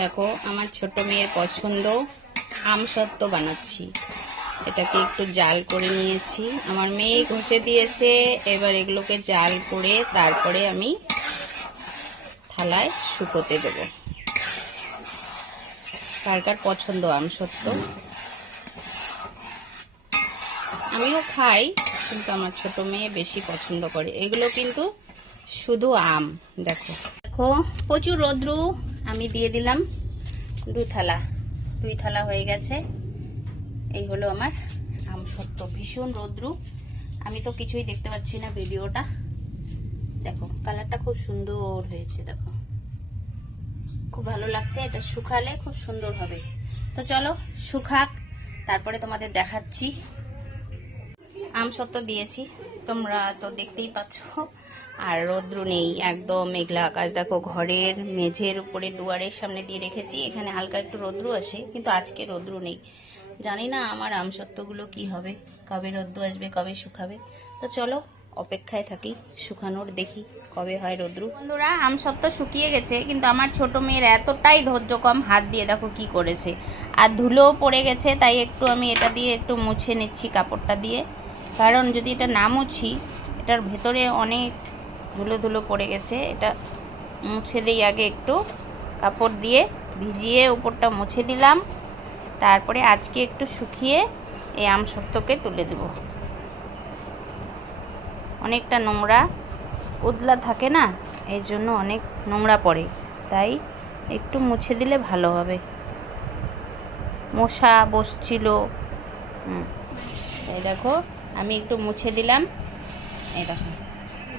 দেখো আমার ছোট মেয়ের পছন্দ আমসত্ত্ব বানাচ্ছি। এটাকে একটু জাল করে নিয়েছি, আমার মেয়ে ঘষে দিয়েছে। এবার এগুলোকে জাল করে তারপরে আমি থালায় শুকোতে দেব। কার কার পছন্দ আমসত্ত্ব? আমিও খাই, কিন্তু আমার ছোট মেয়ে বেশি পছন্দ করে। এগুলো কিন্তু শুধু আম। দেখো দেখো প্রচুর রোদ্রু, আমি দিয়ে দিলাম 2 থালা হয়ে গেছে। এই হলো আমার আমসত্ত্ব। ভীষণ রোদ্রু, আমি তো কিছুই দেখতে পাচ্ছি না ভিডিওটা। দেখো কালারটা খুব সুন্দর হয়েছে, দেখো খুব ভালো লাগছে। এটা শুকালে খুব সুন্দর হবে। তো চলো শুকাক, তারপরে তোমাদের দেখাচ্ছি। আমসত্ত্ব দিয়েছি, তোমরা তো দেখতেই পাচ্ছ। আর রোদ্রু নেই, একদম মেঘলা আকাশ। দেখো ঘরের মেঝের উপরে দুয়ারের সামনে দিয়ে রেখেছি, এখানে হালকা একটু রোদ্রু আসে, কিন্তু আজকে রোদ্রু নেই। জানি না আমার আমসত্ত্বগুলো কি হবে, কবে রোদ্রু আসবে, কবে শুকাবে। তো চলো অপেক্ষায় থাকি শুকানোর, দেখি কবে হয় রোদ্রু। বন্ধুরা আমসত্ত্ব শুকিয়ে গেছে, কিন্তু আমার ছোট মেয়ের এতটাই ধৈর্য কম, হাত দিয়ে দেখো কি করেছে। আর ধুলোও পড়ে গেছে, তাই একটু আমি এটা দিয়ে একটু মুছে নিচ্ছি কাপড়টা দিয়ে। কারণ যদি এটা না মুছি, এটার ভেতরে অনেক ধুলো ধুলো পড়ে গেছে। এটা মুছে দিই আগে, একটু কাপড় দিয়ে ভিজিয়ে উপরটা মুছে দিলাম। তারপরে আজকে একটু শুকিয়ে এই আমসত্ত্বকে তুলে দেব। অনেকটা নোংরা উদলা থাকে না, এই জন্য অনেক নোংরা পড়ে, তাই একটু মুছে দিলে ভালো হবে। মশা বসছিল। এই দেখো আমি একটু মুছে দিলাম। এই দেখো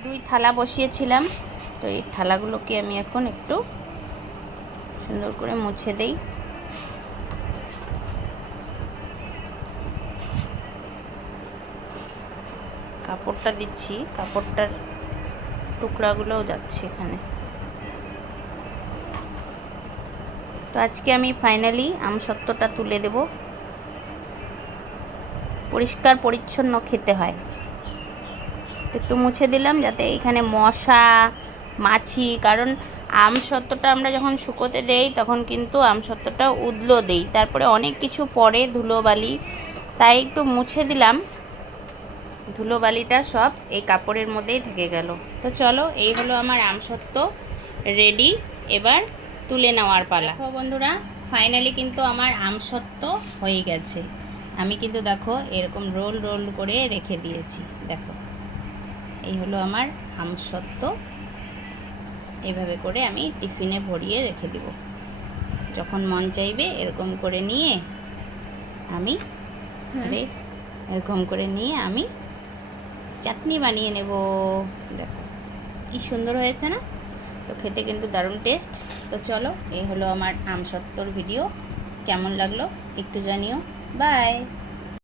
2 থালা বসিয়েছিলাম, তো এই থালাগুলোকে আমি এখন একটু সুন্দর করে মুছে দেই। কাপড়টা দিচ্ছি, কাপড়টার টুকরাগুলোও যাচ্ছে এখানে। তো আজকে আমি ফাইনালি আমসত্ত্বটা তুলে দেব। পরিষ্কার পরিচ্ছন্ন খেতে হয়, তো একটু মুছে দিলাম যাতে এখানে মশা মাছি, কারণ আমসত্ত্বটা আমরা যখন শুকোতে দেই তখন কিন্তু আমসত্ত্বটা উদলো দেই, তারপরে অনেক কিছু পড়ে ধুলোবালি, তাই একটু মুছে দিলাম। ধুলোবালিটা সব এই কাপড়ের মধ্যেই থেকে গেল। তো চলো এই হলো আমার আমসত্ত্ব রেডি, এবার তুলে নেওয়ার পালা। দেখো বন্ধুরা ফাইনালি কিন্তু আমার আমসত্ত্ব হয়ে গেছে। আমি কিন্তু দেখো এরকম রোল রোল করে রেখে দিয়েছি। দেখো এই হলো আমার আমসত্ত্ব। এইভাবে করে আমি টিফিনে ভরিয়ে রেখে দেব। যখন মন চাইবে এরকম করে নিয়ে আমি এরকম করে নিয়ে আমি চাটনি বানিয়ে নেব। দেখো কি সুন্দর হয়েছে না? তো খেতে কিন্তু দারুণ টেস্ট। তো চলো এই হলো আমার আমসত্ত্বর ভিডিও, কেমন লাগলো একটু জানিও। বাই।